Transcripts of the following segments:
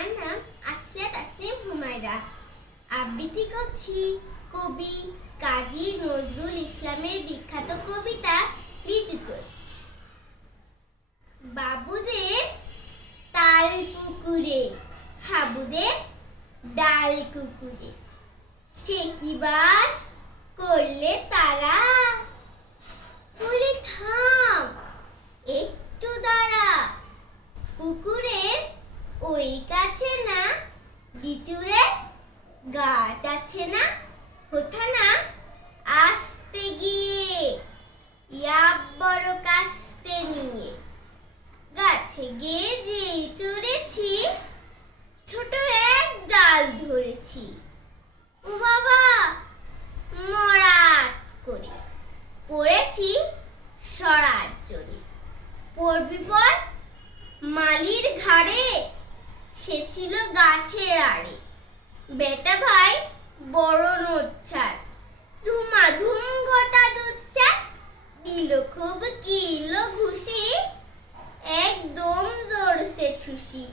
আমার নাম আসিয়া তাসনিম হুমায়রা। আবৃত্তি করছি কবি কাজী নজরুল ইসলামের বিখ্যাত কবিতা ঋতুচোর। বাবুদের তাল পুকুরে, হাবুদের ডাল কুকুরে, সে কি বাস করলে তারা। বলি থাম, একটু দাঁড়া, পুকুরের ওই কাছে না লিচুরে গাছ আছে না, কোথা না আসতে গিয়ে বড় কাস্তে নিয়ে গাছে গিয়ে যেই চড়েছি, ছোট এক ডাল ধরেছি। ও বাবা, মরাত করে পড়েছি সরাত জড়ে। পড়বি পর মালির ঘাড়ে, সে ছিল গাছের আড়ে। বেটা ভাই বড় নোচ্ছার, ধুমাধুম গোটা দুচ্ছার, দিল খুব কিলো ঘুষি, একদম জোরসে ঠুসি।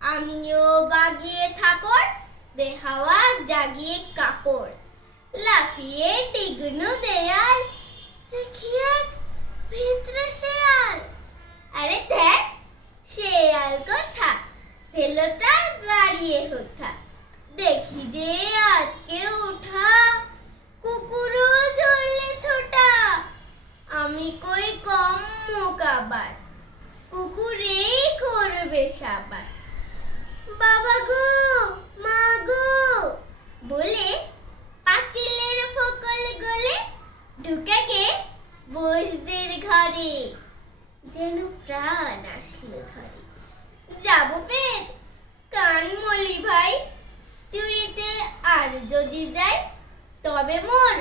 আমিও বাগিয়ে থাপড়, দেহাওয়া জাগিয়ে কাপড়, লাফিয়ে ডিগনু দেয়াল, দেখি এক ভিতরে শেয়াল। আরে দেখ, শেয়াল কোথা, ভেলোটা দাঁড়িয়ে হোথা, দেখি যে আজকে ওঠা, কুকুরও চললে ছোটা। আমি কই কম মোকাবার, কুকুরেই করবে সাবার। বাবা গো, মা গো বলে পাঁচিলের ফকল গলে ঢুকে গে বসদের ঘরে, যেন প্রাণ আসলো ধরে। যাব ফের কান মলি ভাই, চুরিতে আর যদি যাই, তবে মোর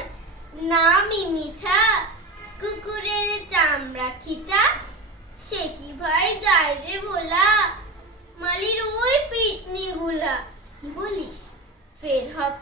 নামই মিছা, কুকুরের চামড়া খিচা। সে কি ভাই যায় রে ভোলা, মালির ওই পিটনি গুলা। কি বলিস, ফের হব